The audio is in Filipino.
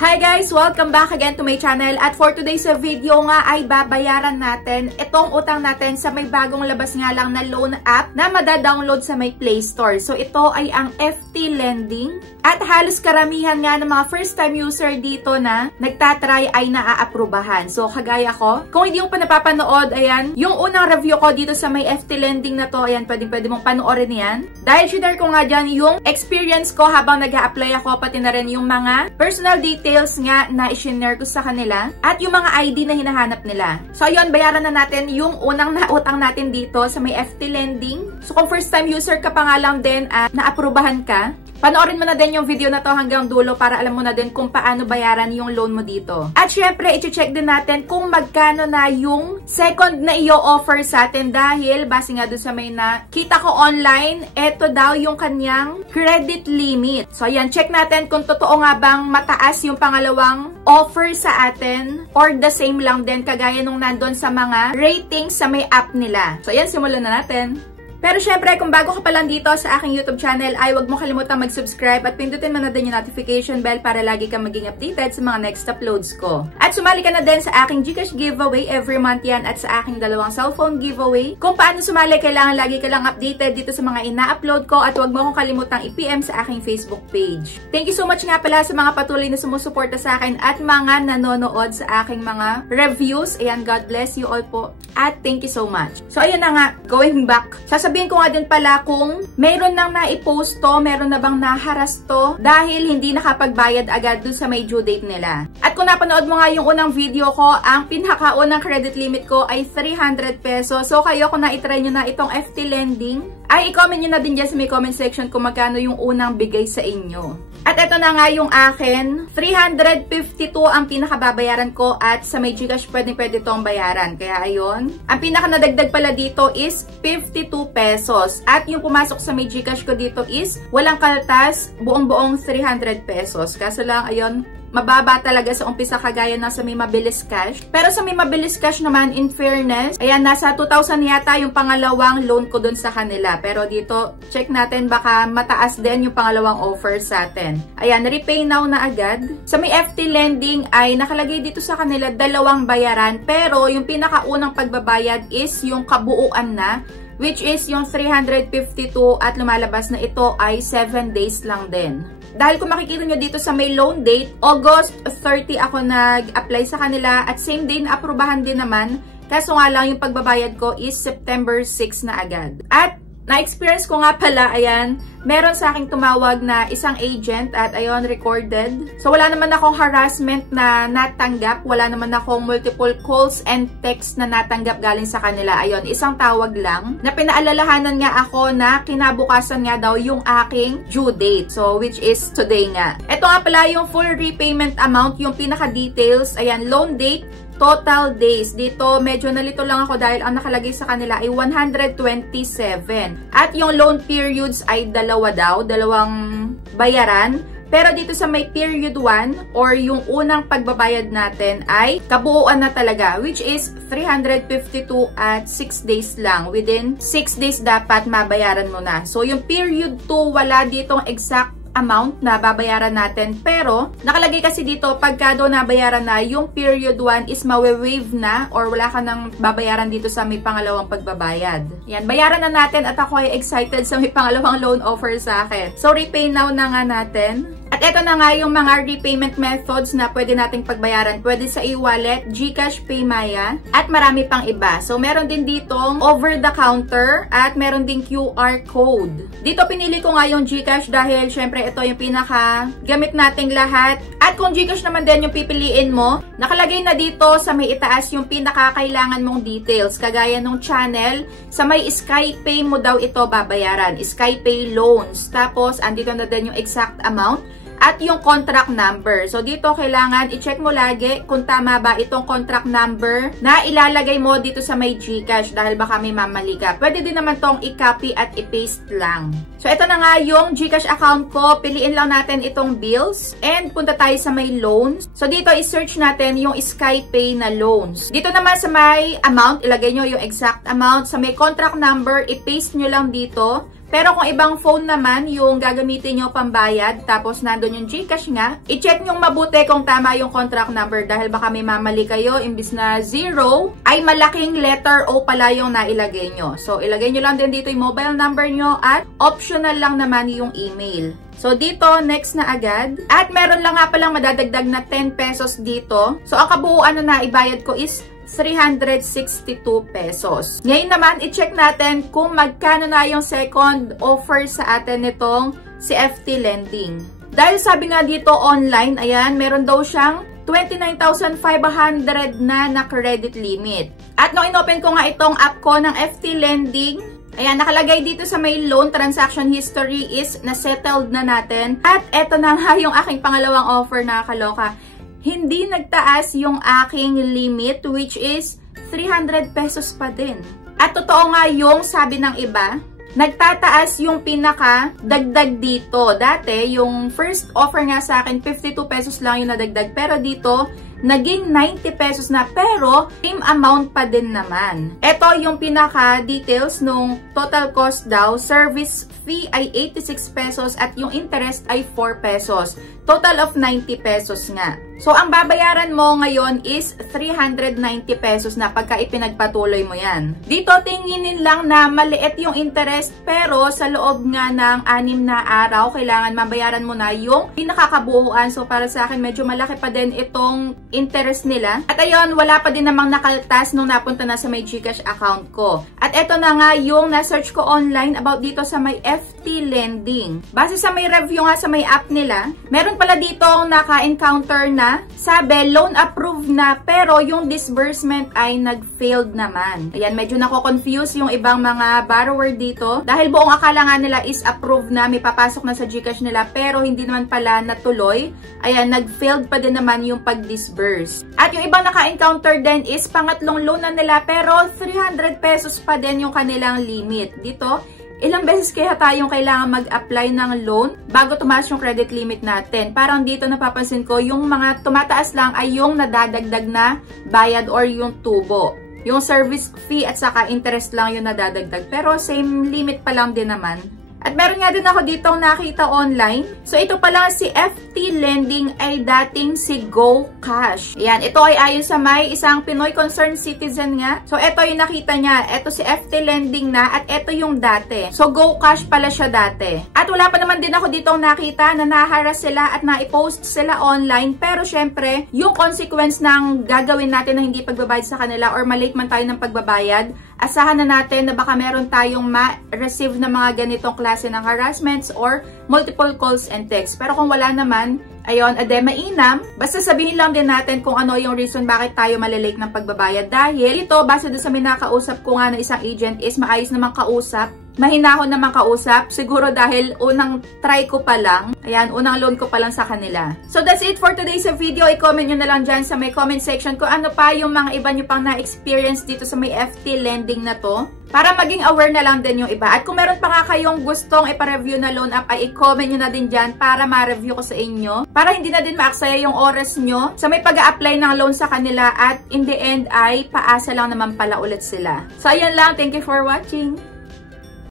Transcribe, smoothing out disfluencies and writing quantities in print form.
Hi guys! Welcome back again to my channel. At for today's video nga ay babayaran natin itong utang natin sa may bagong labas nga lang na loan app na madadownload sa may Play Store. So ito ay ang FT Lending. At halos karamihan nga ng mga first time user dito na nagtatry ay naaaprubahan. So kagaya ko, kung hindi mo pa napapanood, ayan, yung unang review ko dito sa may FT Lending na to, ayan, pwede mong panoorin yan. Dahil share ko nga dyan yung experience ko habang nag-a-apply ako, pati na rin yung mga personal details nga na i-share ko sa kanila at yung mga ID na hinahanap nila. So ayun, bayaran na natin yung unang nautang natin dito sa may FT Lending. So kung first time user ka pa nga lang din at naaprubahan ka, panoorin mo na din yung video na to hanggang dulo para alam mo na din kung paano bayaran yung loan mo dito. At syempre, i-check din natin kung magkano na yung second na i-offer sa atin dahil base nga dun sa may nakita ko online, eto daw yung kanyang credit limit. So ayan, check natin kung totoo nga bang mataas yung pangalawang offer sa atin or the same lang din kagaya nung nandun sa mga ratings sa may app nila. So ayan, simulan na natin. Pero syempre, kung bago ka pa lang dito sa aking YouTube channel, ay huwag mo kalimutang mag-subscribe at pindutin mo na din yung notification bell para lagi kang maging updated sa mga next uploads ko. At sumali ka na din sa aking GCash giveaway every month yan at sa aking dalawang cellphone giveaway. Kung paano sumali, kailangan lagi ka lang updated dito sa mga ina-upload ko at huwag mo akong kalimutang i-PM sa aking Facebook page. Thank you so much nga pala sa mga patuloy na sumusuporta sa akin at mga nanonood sa aking mga reviews. Ayan, God bless you all po. At thank you so much. So ayun na nga, going back. Sasabihin ko nga din pala kung meron nang na-post to, meron na bang naharas to dahil hindi nakapagbayad agad dun sa may due date nila. At kung napanood mo nga yung unang video ko, ang pinakaunang credit limit ko ay 300 pesos. So kayo kung na-try nyo na itong FT Lending, ay i-comment nyo na din dyan sa may comment section kung magkano yung unang bigay sa inyo. At ito na nga yung akin, 352 ang pinakababayaran ko at sa may GCash pwede itong bayaran. Kaya ayun, ang pinaka nadagdag pala dito is 52 pesos. At yung pumasok sa may GCash ko dito is walang kaltas, buong-buong 300 pesos. Kaso lang, ayun, mababa talaga sa umpisa kagaya na sa may Mabilis Cash. Pero sa may Mabilis Cash naman, in fairness, ayan, nasa 2,000 yata yung pangalawang loan ko dun sa kanila. Pero dito, check natin, baka mataas din yung pangalawang offer sa atin. Ayan, repay now na agad. Sa may FT Lending ay nakalagay dito sa kanila dalawang bayaran. Pero yung pinakaunang pagbabayad is yung kabuuan na, which is yung 352 at lumalabas na ito ay 7 days lang din. Dahil kung makikita nyo dito sa may loan date, August 30 ako nag-apply sa kanila at same day na aprubahan din naman. Kaso nga lang yung pagbabayad ko is September 6 na agad. At na-experience ko nga pala, ayan, meron sa aking tumawag na isang agent at ayun, recorded. So wala naman akong harassment na natanggap, wala naman akong multiple calls and texts na natanggap galing sa kanila. Ayun, isang tawag lang na pinaalalahanan nga ako na kinabukasan nga daw yung aking due date. So which is today nga. Ito nga pala yung full repayment amount, yung pinaka-details. Ayan, loan date, total days. Dito, medyo nalito lang ako dahil ang nakalagay sa kanila ay 127. At yung loan periods ay dalawang bayaran. Pero dito sa may period 1 or yung unang pagbabayad natin ay kabuuan na talaga, which is 352 at 6 days lang. Within 6 days dapat mabayaran mo na. So yung period 2, wala ditong exact amount na babayaran natin, pero nakalagay kasi dito pagka doon nabayaran na yung period 1 is mawe-waive na or wala ka nang babayaran dito sa may pangalawang pagbabayad. Yan, bayaran na natin at ako ay excited sa may pangalawang loan offer sa akin. So repay now na nga natin. At ito na nga yung mga repayment methods na pwede nating pagbayaran. Pwede sa e-wallet, GCash, PayMaya, at marami pang iba. So, meron din ditong over-the-counter at meron din QR code. Dito pinili ko nga yung GCash dahil syempre ito yung pinaka-gamit nating lahat. At kung GCash naman din yung pipiliin mo, nakalagay na dito sa may itaas yung pinaka-kailangan mong details. Kagaya nung channel, sa may SkyPay mo daw ito babayaran. SkyPay loans. Tapos, andito na din yung exact amount. At yung contract number. So, dito kailangan i-check mo lagi kung tama ba itong contract number na ilalagay mo dito sa may GCash dahil baka may mamali ka. Pwede din naman tong i-copy at i-paste lang. So, ito na nga yung GCash account ko. Piliin lang natin itong bills and punta tayo sa may loans. So, dito i-search natin yung SkyPay na loans. Dito naman sa may amount, ilagay nyo yung exact amount. Sa may contract number, i-paste nyo lang dito. Pero kung ibang phone naman, yung gagamitin nyo pambayad, tapos nandun yung GCash nga, i-check nyo mabuti kung tama yung contract number dahil baka may mamali kayo, imbis na 0, ay malaking letter O pala yung nailagay nyo. So, ilagay nyo lang din dito yung mobile number nyo at optional lang naman yung email. So, dito, next na agad. At meron lang nga palang madadagdag na 10 pesos dito. So, ang kabuuan na naibayad ko is 362 pesos. Ngayon naman, i-check natin kung magkano na yung second offer sa atin nitong si FT Lending. Dahil sabi nga dito online, ayan, meron daw siyang 29,500 na credit limit. At nung inopen ko nga itong app ko ng FT Lending, ayan, nakalagay dito sa may loan transaction history is na-settled na natin. At eto na nga yung aking pangalawang offer, nakakaloka. Hindi nagtaas yung aking limit, which is 300 pesos pa din. At totoo nga yung sabi ng iba, nagtataas yung pinaka dagdag dito. Dati, yung first offer nga sa akin, 52 pesos lang yung nadagdag. Pero dito, naging 90 pesos na, pero same amount pa din naman. Ito yung pinaka details nung total cost daw. Service fee ay 86 pesos at yung interest ay 4 pesos. Total of 90 pesos nga. So, ang babayaran mo ngayon is 390 pesos na pagka ipinagpatuloy mo yan. Dito, tinginin lang na maliit yung interest, pero sa loob nga ng 6 na araw, kailangan mabayaran mo na yung pinakakabuuan. So, para sa akin, medyo malaki pa din itong interest nila. At ayun, wala pa din namang nakaltas nung napunta na sa may GCash account ko. At eto na nga yung na-search ko online about dito sa may FT Lending. Base sa may review nga sa may app nila, meron pala dito naka-encounter na sabi, loan approved na, pero yung disbursement ay nag-failed naman. Ayan, medyo nako-confuse yung ibang mga borrower dito. Dahil buong akala nga nila is approved na, may papasok na sa GCash nila, pero hindi naman pala natuloy. Ayan, nag-failed pa din naman yung pag-disburse. At yung ibang naka-encounter din is pangatlong loan na nila, pero 300 pesos pa din yung kanilang limit. Dito, ilang beses kaya tayong kailangan mag-apply ng loan bago tumaas yung credit limit natin. Parang dito napapansin ko, yung mga tumataas lang ay yung nadadagdag na bayad or yung tubo. Yung service fee at saka interest lang yung nadadagdag. Pero same limit pa lang din naman. At meron nga din ako ditong nakita online. So, ito pala si FT Lending ay dating si GoCash. Ayan, ito ay ayon sa may isang Pinoy Concerned Citizen nga. So, ito yung nakita niya. Ito si FT Lending na at ito yung dati. So, GoCash pala siya dati. At wala pa naman din ako ditong nakita na naharas sila at na-post sila online. Pero, syempre, yung consequence ng gagawin natin na hindi pagbabayad sa kanila or malate man tayo ng pagbabayad, asahan na natin na baka meron tayong ma-receive na mga ganitong klase ng harassments or multiple calls and texts. Pero kung wala naman, ayun, ade mainam. Basta sabihin lang din natin kung ano yung reason bakit tayo malilate ng pagbabayad. Dahil ito, base doon sa minakausap ko nga ng isang agent is maayos namang kausap. Mahinahon naman kausap. Siguro dahil unang try ko pa lang. Ayan, unang loan ko pa lang sa kanila. So that's it for today's video. I-comment nyo na lang dyan sa may comment section kung ano pa yung mga iba nyo pang na-experience dito sa may FT Lending na to. Para maging aware na lang din yung iba. At kung meron pa nga kayong gustong ipa-review na loan app, ay i-comment nyo na din dyan para ma-review ko sa inyo. Para hindi na din maaksaya yung oras nyo sa may pag-a-apply ng loan sa kanila at in the end ay paasa lang naman pala ulit sila. So ayan lang. Thank you for watching.